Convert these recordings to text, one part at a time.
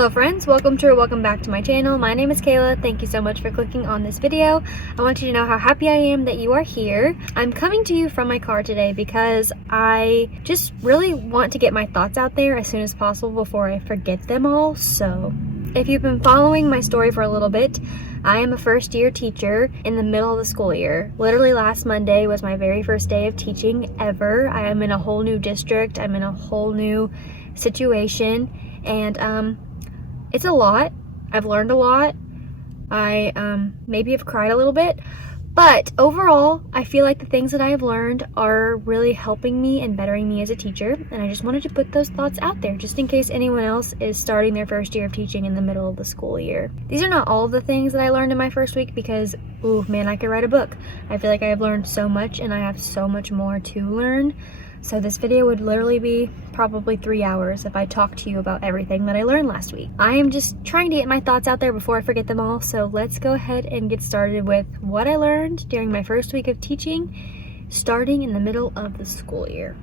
Hello friends, welcome back to my channel. My name is Kayla. Thank you so much for clicking on this video. I want you to know how happy I am that you are here. I'm coming to you from my car today because I just really want to get my thoughts out there as soon as possible before I forget them all. So if you've been following my story for a little bit, I am a first year teacher in the middle of the school year. Literally last Monday was my very first day of teaching ever. I am in a whole new district. I'm in a whole new situation, and it's a lot. I've learned a lot. I maybe have cried a little bit, but overall I feel like the things that I have learned are really helping me and bettering me as a teacher, and I just wanted to put those thoughts out there just in case anyone else is starting their first year of teaching in the middle of the school year. These are not all of the things that I learned in my first week because, ooh man, I could write a book. I feel like I have learned so much and I have so much more to learn. So this video would literally be probably 3 hours if I talked to you about everything that I learned last week. I am just trying to get my thoughts out there before I forget them all, so let's go ahead and get started with what I learned during my first week of teaching, starting in the middle of the school year.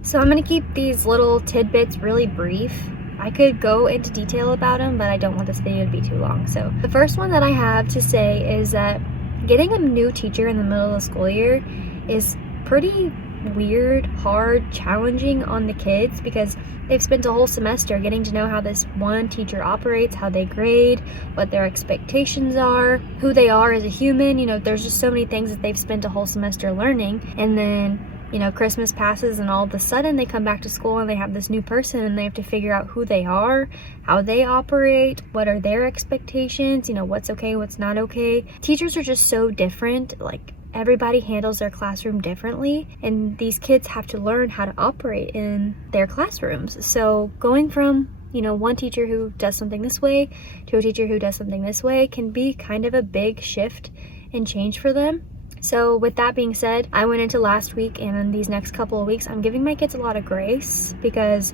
So I'm going to keep these little tidbits really brief. I could go into detail about them, but I don't want this video to be too long. So the first one that I have to say is that getting a new teacher in the middle of the school year is pretty weird, hard, challenging on the kids because they've spent a whole semester getting to know how this one teacher operates, how they grade, what their expectations are, who they are as a human. You know, there's just so many things that they've spent a whole semester learning, and then Christmas passes and all of a sudden they come back to school and they have this new person and they have to figure out who they are, how they operate, what are their expectations, what's okay, what's not okay. Teachers are just so different. Like, everybody handles their classroom differently, and these kids have to learn how to operate in their classrooms. So going from one teacher who does something this way to a teacher who does something this way can be kind of a big shift and change for them. So with that being said, I went into last week, and in these next couple of weeks I'm giving my kids a lot of grace because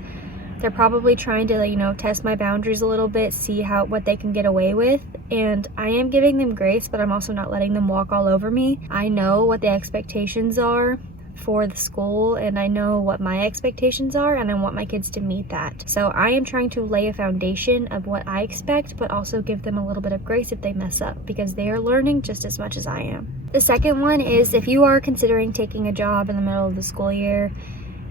they're probably trying to test my boundaries a little bit, see what they can get away with, and I am giving them grace, but I'm also not letting them walk all over me. I know what the expectations are for the school, and I know what my expectations are, and I want my kids to meet that. So I am trying to lay a foundation of what I expect, but also give them a little bit of grace if they mess up, because they are learning just as much as I am. The second one is, if you are considering taking a job in the middle of the school year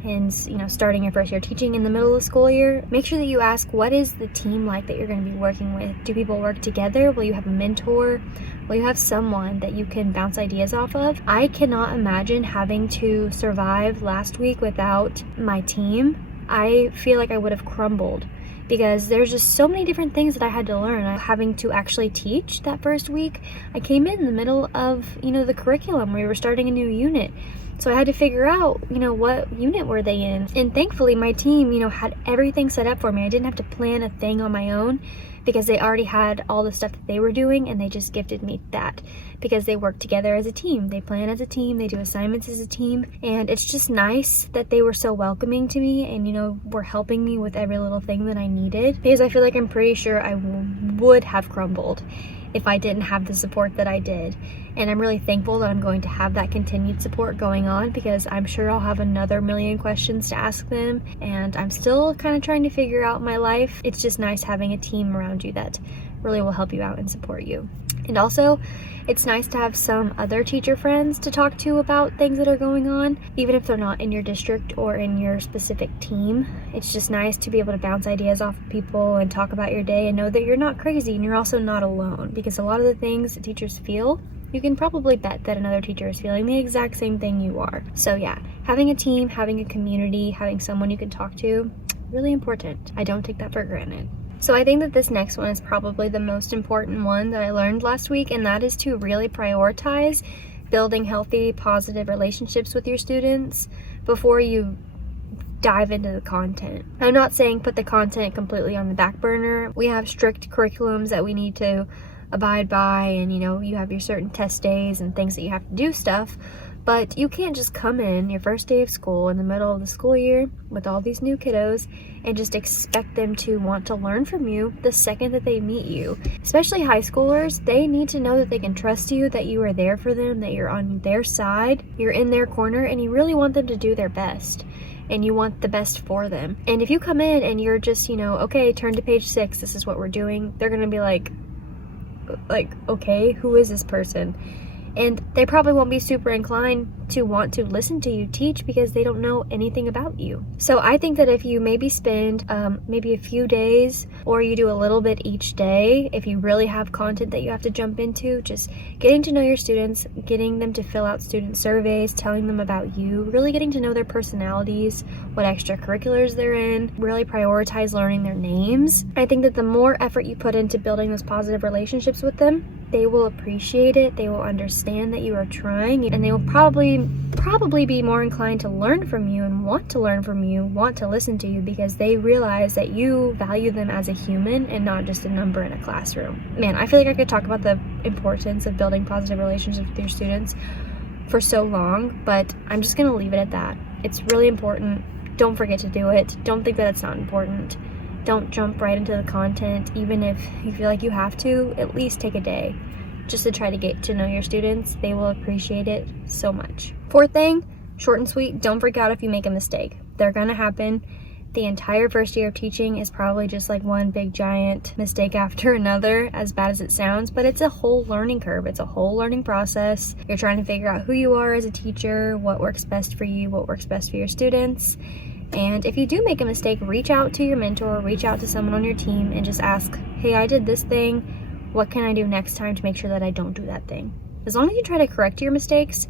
and starting your first year teaching in the middle of the school year, make sure that you ask, what is the team like that you're going to be working with? Do people work together? Will you have a mentor? Will you have someone that you can bounce ideas off of? I cannot imagine having to survive last week without my team. I feel like I would have crumbled because there's just so many different things that I had to learn. Having to actually teach that first week, I came in the middle of the curriculum. We were starting a new unit. So I had to figure out, what unit were they in? And thankfully my team, had everything set up for me. I didn't have to plan a thing on my own because they already had all the stuff that they were doing, and they just gifted me that because they work together as a team. They plan as a team, they do assignments as a team, and it's just nice that they were so welcoming to me and, were helping me with every little thing that I needed, because I feel like I'm pretty sure I would have crumbled if I didn't have the support that I did. And I'm really thankful that I'm going to have that continued support going on, because I'm sure I'll have another million questions to ask them, and I'm still kind of trying to figure out my life. It's just nice having a team around you that really will help you out and support you. And also, it's nice to have some other teacher friends to talk to about things that are going on, even if they're not in your district or in your specific team. It's just nice to be able to bounce ideas off of people and talk about your day and know that you're not crazy and you're also not alone, because a lot of the things that teachers feel, you can probably bet that another teacher is feeling the exact same thing you are. So yeah, having a team, having a community, having someone you can talk to, really important. I don't take that for granted. So I think that this next one is probably the most important one that I learned last week, and that is to really prioritize building healthy, positive relationships with your students before you dive into the content. I'm not saying put the content completely on the back burner. We have strict curriculums that we need to abide by, and you have your certain test days and things that you have to do stuff, but you can't just come in your first day of school in the middle of the school year with all these new kiddos and just expect them to want to learn from you the second that they meet you. Especially high schoolers, they need to know that they can trust you, that you are there for them, that you're on their side, you're in their corner, and you really want them to do their best. and you want the best for them. And if you come in and you're just, okay, turn to page 6, this is what we're doing, they're gonna be like, okay, who is this person? And they probably won't be super inclined to want to listen to you teach because they don't know anything about you. So I think that if you maybe spend maybe a few days, or you do a little bit each day, if you really have content that you have to jump into, just getting to know your students, getting them to fill out student surveys, telling them about you, really getting to know their personalities, what extracurriculars they're in, really prioritize learning their names. I think that the more effort you put into building those positive relationships with them, they will appreciate it, they will understand that you are trying, and they will probably be more inclined to learn from you and want to learn from you, want to listen to you, because they realize that you value them as a human and not just a number in a classroom. Man, I feel like I could talk about the importance of building positive relationships with your students for so long, but I'm just gonna leave it at that. It's really important. Don't forget to do it. Don't think that it's not important. Don't jump right into the content. Even if you feel like you have to, at least take a day just to try to get to know your students. They will appreciate it so much. Fourth thing, short and sweet, don't freak out if you make a mistake. They're gonna happen. The entire first year of teaching is probably just like one big giant mistake after another, as bad as it sounds, but it's a whole learning curve. It's a whole learning process. You're trying to figure out who you are as a teacher, what works best for you, what works best for your students. And if you do make a mistake, reach out to your mentor, reach out to someone on your team and just ask, hey, I did this thing. What can I do next time to make sure that I don't do that thing? As long as you try to correct your mistakes,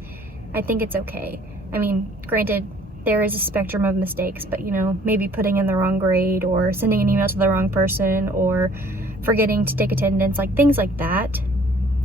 I think it's okay. I mean, granted, there is a spectrum of mistakes, but maybe putting in the wrong grade or sending an email to the wrong person or forgetting to take attendance, like things like that.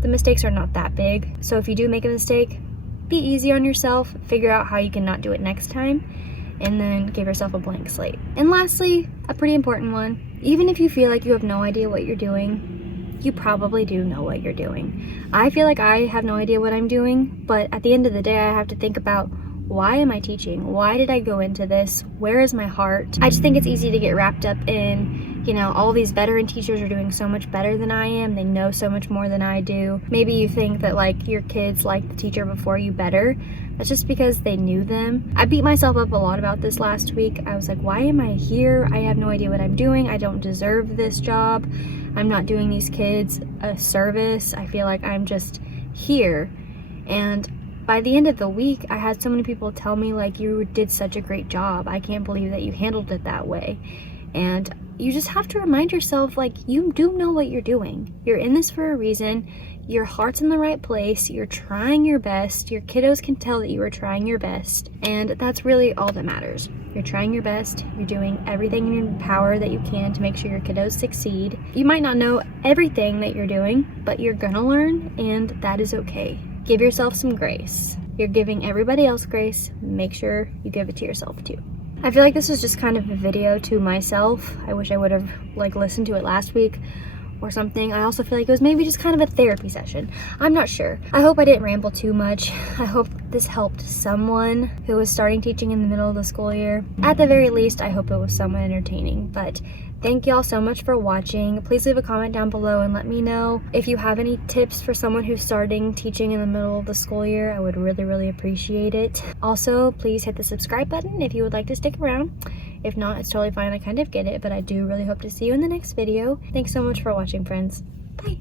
The mistakes are not that big. So if you do make a mistake, be easy on yourself, figure out how you can not do it next time, and then give yourself a blank slate. And lastly, a pretty important one, even if you feel like you have no idea what you're doing, you probably do know what you're doing. I feel like I have no idea what I'm doing, but at the end of the day, I have to think about, why am I teaching? Why did I go into this? Where is my heart? I just think it's easy to get wrapped up in, all these veteran teachers are doing so much better than I am. They know so much more than I do. Maybe you think that like your kids like the teacher before you better. That's just because they knew them. I beat myself up a lot about this last week. I was like, why am I here? I have no idea what I'm doing. I don't deserve this job. I'm not doing these kids a service. I feel like I'm just here. And by the end of the week, I had so many people tell me like, you did such a great job. I can't believe that you handled it that way. And you just have to remind yourself, like, you do know what you're doing. You're in this for a reason. Your heart's in the right place. You're trying your best. Your kiddos can tell that you are trying your best. And that's really all that matters. You're trying your best. You're doing everything in your power that you can to make sure your kiddos succeed. You might not know everything that you're doing, but you're gonna learn, and that is okay. Give yourself some grace. You're giving everybody else grace. Make sure you give it to yourself too. I feel like this was just kind of a video to myself. I wish I would have listened to it last week or something. I also feel like it was maybe just kind of a therapy session. I'm not sure. I hope I didn't ramble too much. I hope this helped someone who was starting teaching in the middle of the school year. At the very least, I hope it was somewhat entertaining. But thank y'all so much for watching. Please leave a comment down below and let me know if you have any tips for someone who's starting teaching in the middle of the school year. I would really, really appreciate it. Also, please hit the subscribe button if you would like to stick around. If not, it's totally fine. I kind of get it, but I do really hope to see you in the next video. Thanks so much for watching, friends. Bye.